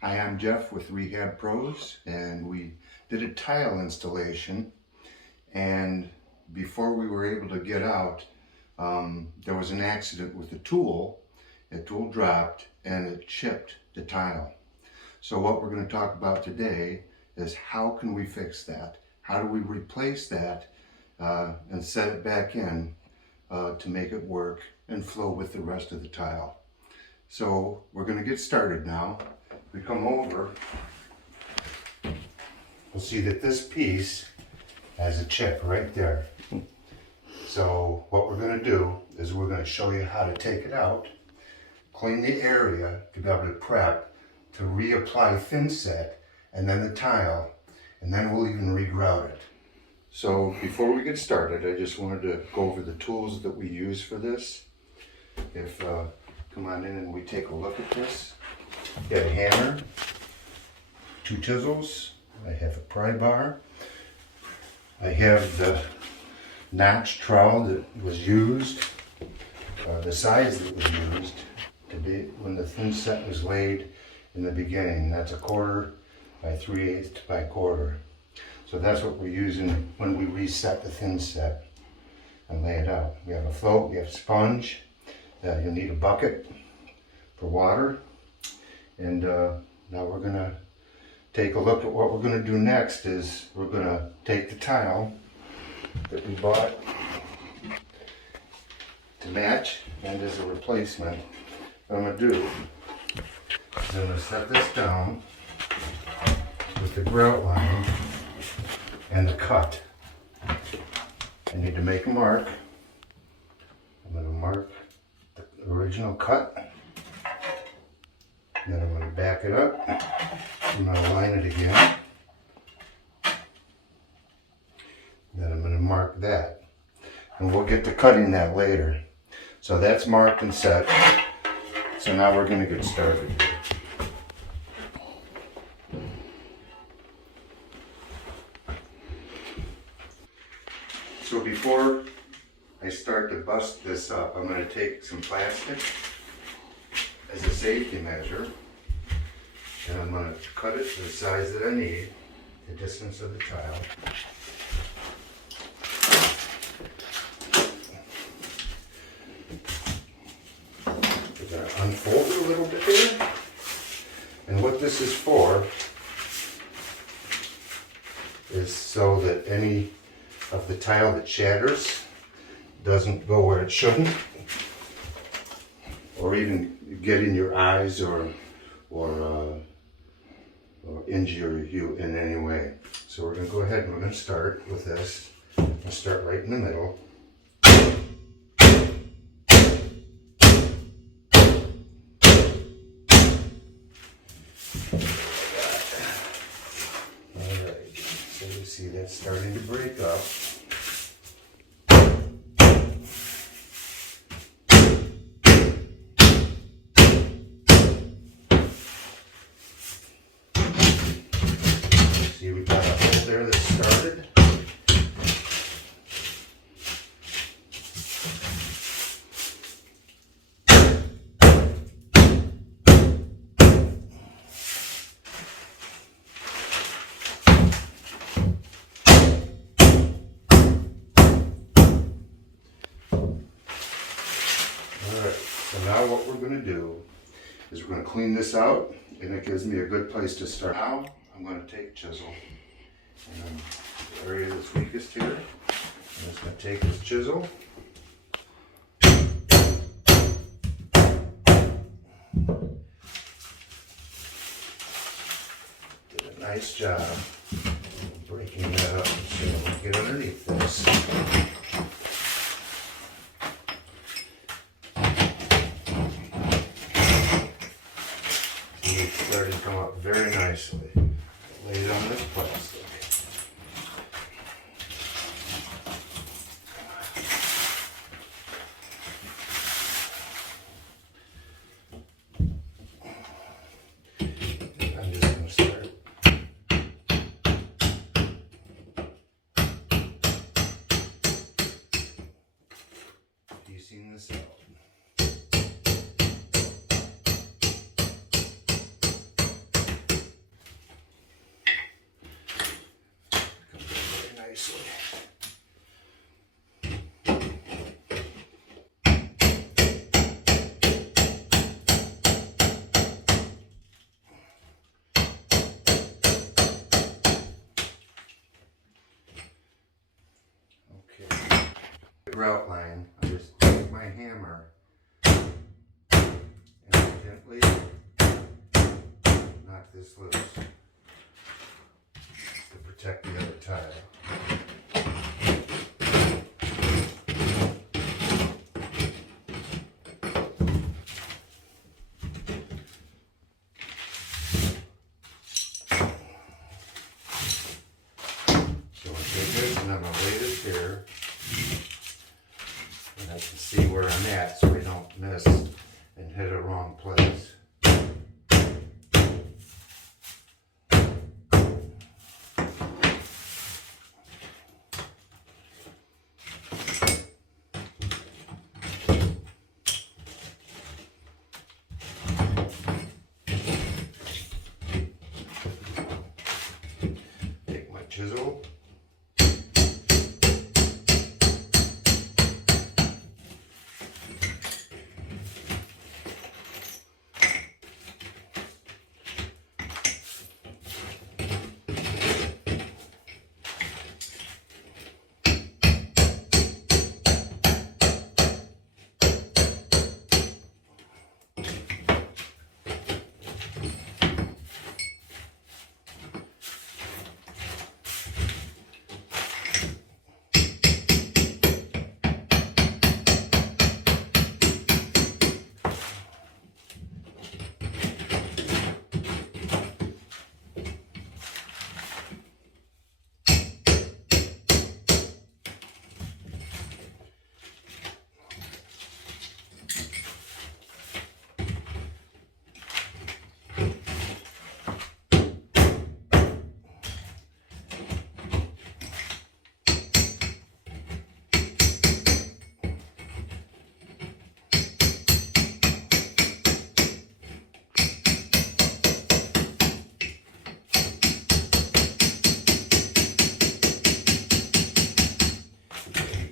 Hi, I'm Geoff with Rehab Pros, and we did a tile installation, and before we were able to get out, there was an accident with the tool. The tool dropped and it chipped the tile. So what we're going to talk about today is how can we fix that? How do we replace that and set it back in to make it work and flow with the rest of the tile? So we're going to get started now. We come over, we'll see that this piece has a chip right there. So what we're going to do is we're going to show you how to take it out, clean the area to be able to prep, to reapply thin set, and then the tile, and then we'll even regrout it. So before we get started, I just wanted to go over the tools that we use for this. Come on in and we take a look at this. Got a hammer, 2 chisels, I have a pry bar, I have the notch trowel that was used, the size that was used to be when the thin set was laid in the beginning. That's 1/4 by 3/8 by 1/4. So that's what we're using when we reset the thin set and lay it out. We have a float, we have a sponge, you'll need a bucket for water. And now we're going to take a look at what we're going to do next. Is we're going to take the tile that we bought to match and as a replacement. What I'm going to do is I'm going to set this down with the grout line and the cut. I need to make a mark. I'm going to mark the original cut. Then I'm going to back it up. I'm going to line it again. Then I'm going to mark that. And we'll get to cutting that later. So that's marked and set. So now we're going to get started. So before I start to bust this up, I'm going to take some plastic as a safety measure, and I'm going to cut it to the size that I need, the distance of the tile. We're going to unfold it a little bit here, and what this is for is so that any of the tile that shatters doesn't go where it shouldn't, or even get in your eyes or injure you in any way. So we're going to go ahead and we're going to start with this. We'll start right in the middle. Alright, so you see that's starting to break up. See, we've got a hole there that started. Alright, so now what we're going to do is we're going to clean this out, and it gives me a good place to start. Now I'm going to take chisel, and the area that's weakest here, I'm just going to take this chisel, did a nice job breaking that up so we can get underneath this. See, it's starting to come up very nicely. Lay it on this plastic. I'm just going to start. Piecing this out. grout line, I just take my hammer and gently knock this loose to protect the other tile. So I take this and I'm going to lay this here, and I can see where I'm at so we don't miss and hit a wrong place. Take my chisel.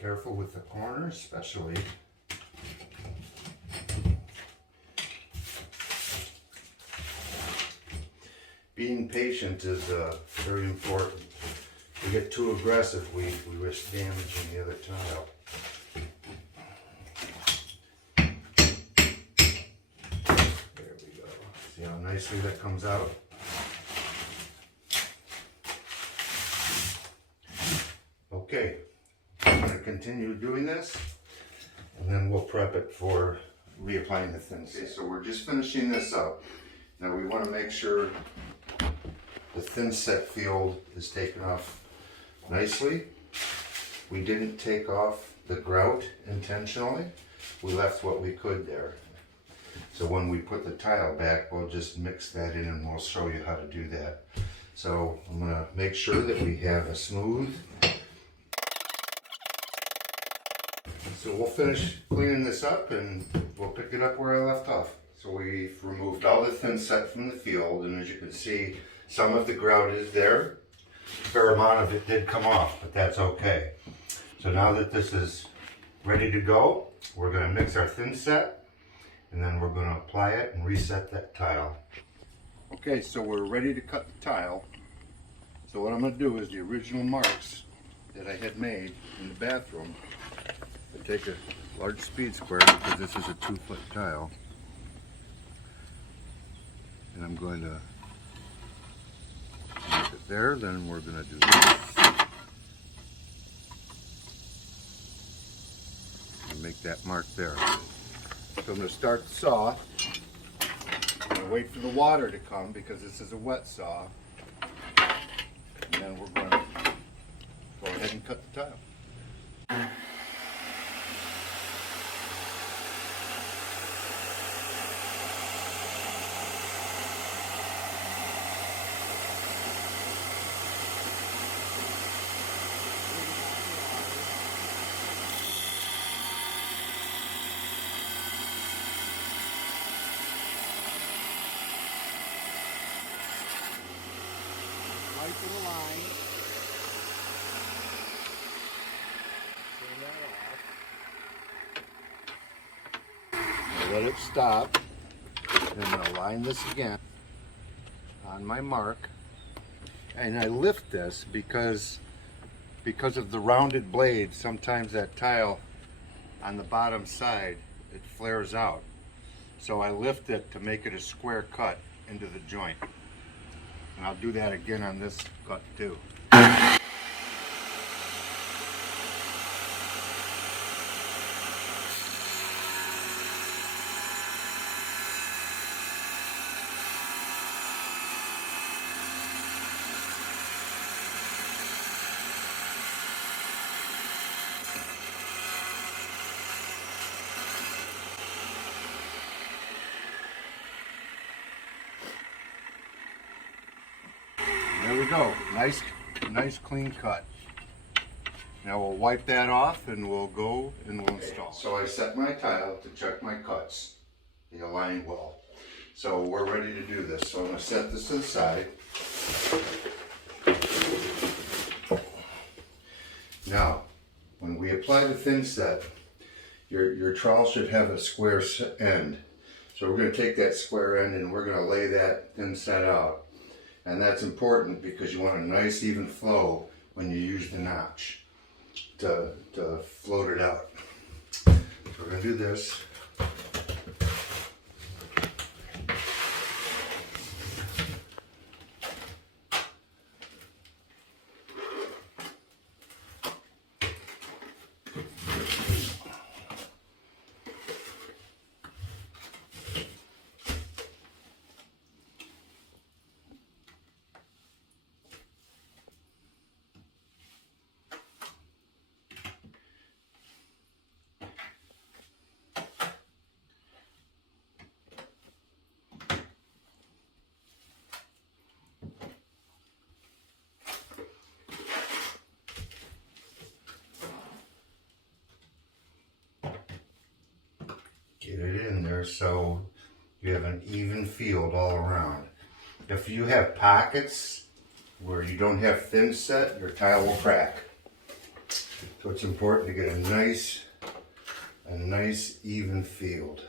Careful with the corners, especially. Being patient is very important. If we get too aggressive, we risk damaging the other tile. There we go. See how nicely that comes out? Okay. I'm going to continue doing this, and then we'll prep it for reapplying the thin set. Okay, so we're just finishing this up. Now we want to make sure the thin set field is taken off nicely. We didn't take off the grout intentionally. We left what we could there. So when we put the tile back, we'll just mix that in and we'll show you how to do that. So I'm going to make sure that we have a smooth. So we'll finish cleaning this up and we'll pick it up where I left off. So we've removed all the thin set from the field, and as you can see, some of the grout is there. A fair amount of it did come off, but that's okay. So now that this is ready to go, we're going to mix our thin set, and then we're going to apply it and reset that tile. Okay, so we're ready to cut the tile. So what I'm going to do is the original marks that I had made in the bathroom. I take a large speed square because this is a 2-foot tile, and I'm going to make it there. Then we're going to do this and make that mark there. So I'm going to start the saw. I'm going to wait for the water to come because this is a wet saw, and then we're going to go ahead and cut the tile. Right to the line. Turn that off. Let it stop. And I'll line this again on my mark. And I lift this because of the rounded blade. Sometimes that tile on the bottom side, it flares out. So I lift it to make it a square cut into the joint. And I'll do that again on this cut too. There we go. Nice clean cut. Now we'll wipe that off and we'll go and we'll install. So I set my tile to check my cuts. They align well. So we're ready to do this. So I'm going to set this to the side. Now, when we apply the thin set, your trowel should have a square end. So we're going to take that square end and we're going to lay that thin set out. And that's important because you want a nice even flow when you use the notch to float it out. So we're going to do this. Get it in there so you have an even field all around. If you have pockets where you don't have thin set, your tile will crack. So it's important to get a nice even field.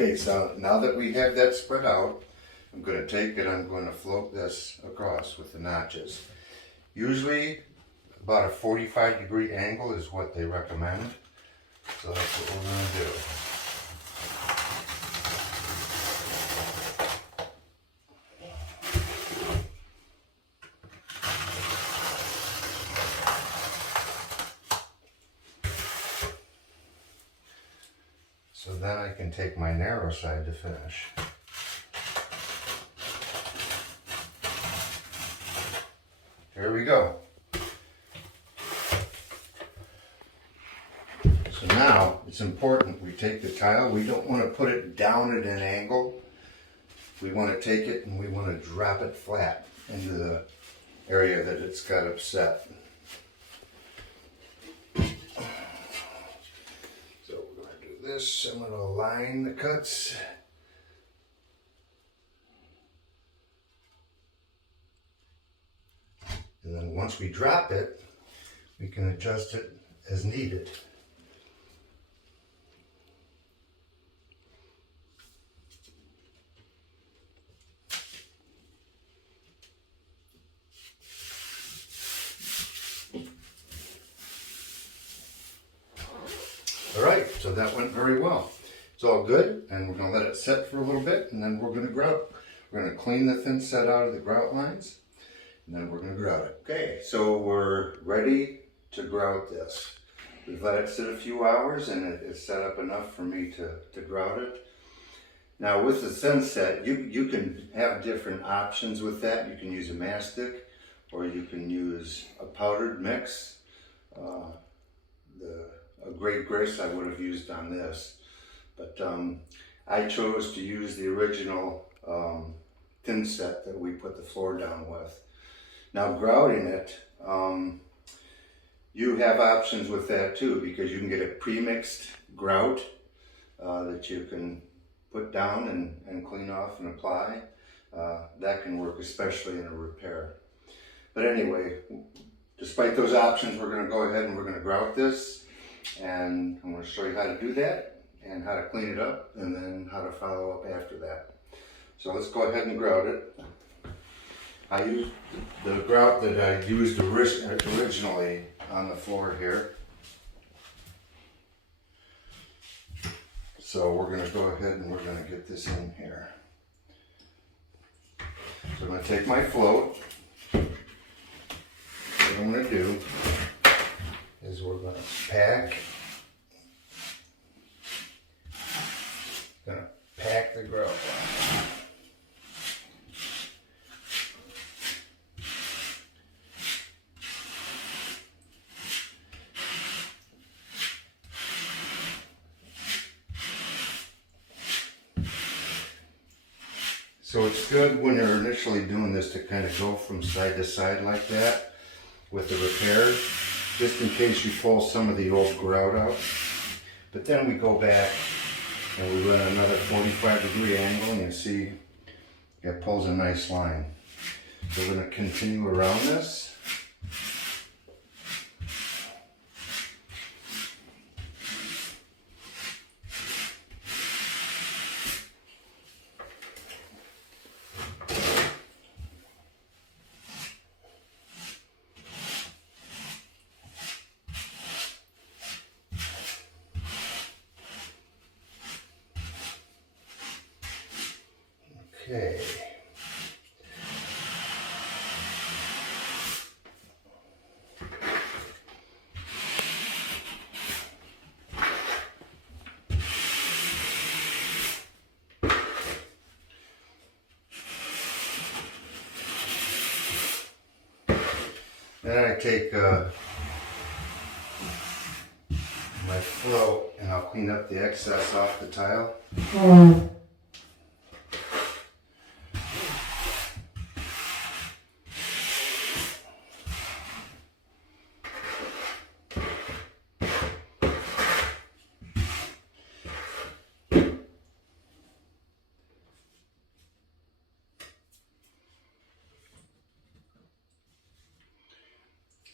Okay, so now that we have that spread out, I'm going to take it, I'm going to float this across with the notches. Usually about a 45-degree angle is what they recommend. So that's what we're going to do. So then I can take my narrow side to finish. Here we go. So now it's important we take the tile, we don't want to put it down at an angle. We want to take it and we want to drop it flat into the area that it's got upset. This, I'm going to align the cuts. And then once we drop it, we can adjust it as needed. that went very well. It's all good, and we're gonna let it set for a little bit, and then we're gonna grout. We're gonna clean the thin set out of the grout lines, and then we're gonna grout it. Okay, so we're ready to grout this. We've let it sit a few hours, and it's set up enough for me to grout it. Now with the thin set, you can have different options with that. You can use a mastic, or you can use a powdered mix. A great grist I would have used on this, but I chose to use the original thin set that we put the floor down with. Now grouting it, you have options with that too, because you can get a pre-mixed grout that you can put down and clean off and apply. That can work especially in a repair. But anyway, despite those options, we're going to go ahead and we're going to grout this, and I'm going to show you how to do that and how to clean it up, and then how to follow up after that. So let's go ahead and grout it. I used the grout that I used originally on the floor here. So we're going to go ahead and we're going to get this in here. So I'm going to take my float. What I'm going to do is we're going to pack the grout line. So it's good when you're initially doing this to kind of go from side to side like that with the repair, just in case you pull some of the old grout out. But then we go back and we run another 45-degree angle, and you see it pulls a nice line. So we're going to continue around this. Okay. Then I take my float and I'll clean up the excess off the tile.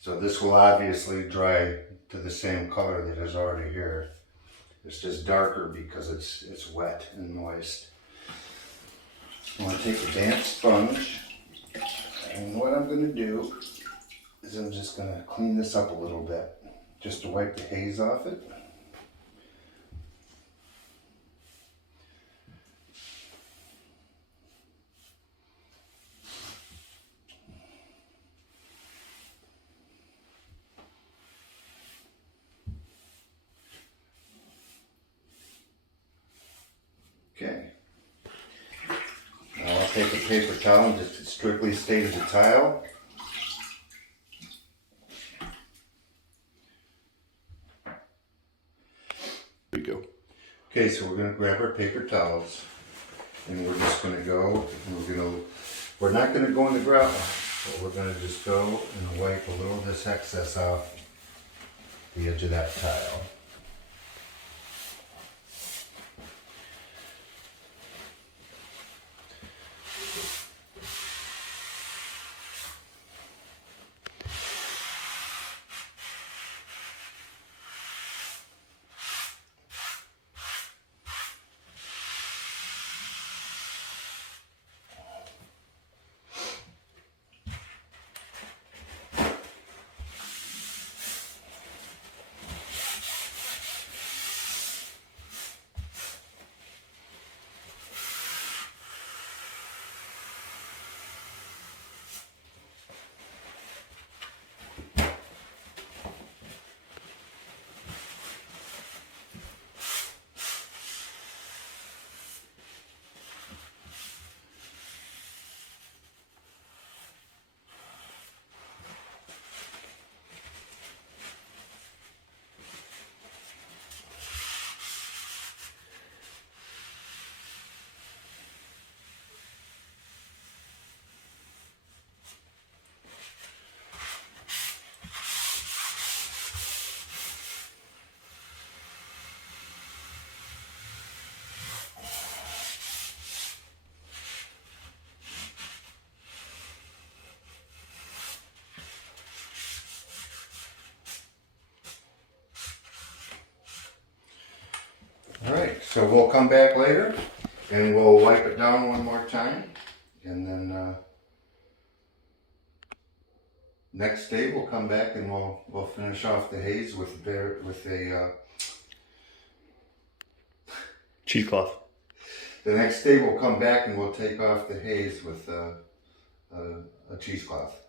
So this will obviously dry to the same color that is already here. It's just darker because it's wet and moist. I'm going to take a damp sponge, and what I'm going to do is I'm just going to clean this up a little bit, just to wipe the haze off it. Okay. Now I'll take a paper towel and just strictly stain the tile. There we go. Okay, so we're going to grab our paper towels, and we're just going to go, and we're not going to go in the grout, but we're going to just go and wipe a little of this excess off the edge of that tile. So we'll come back later and we'll wipe it down one more time, and then next day we'll come back and we'll finish off the haze with a cheesecloth. the next day we'll come back and we'll take off the haze with a cheesecloth.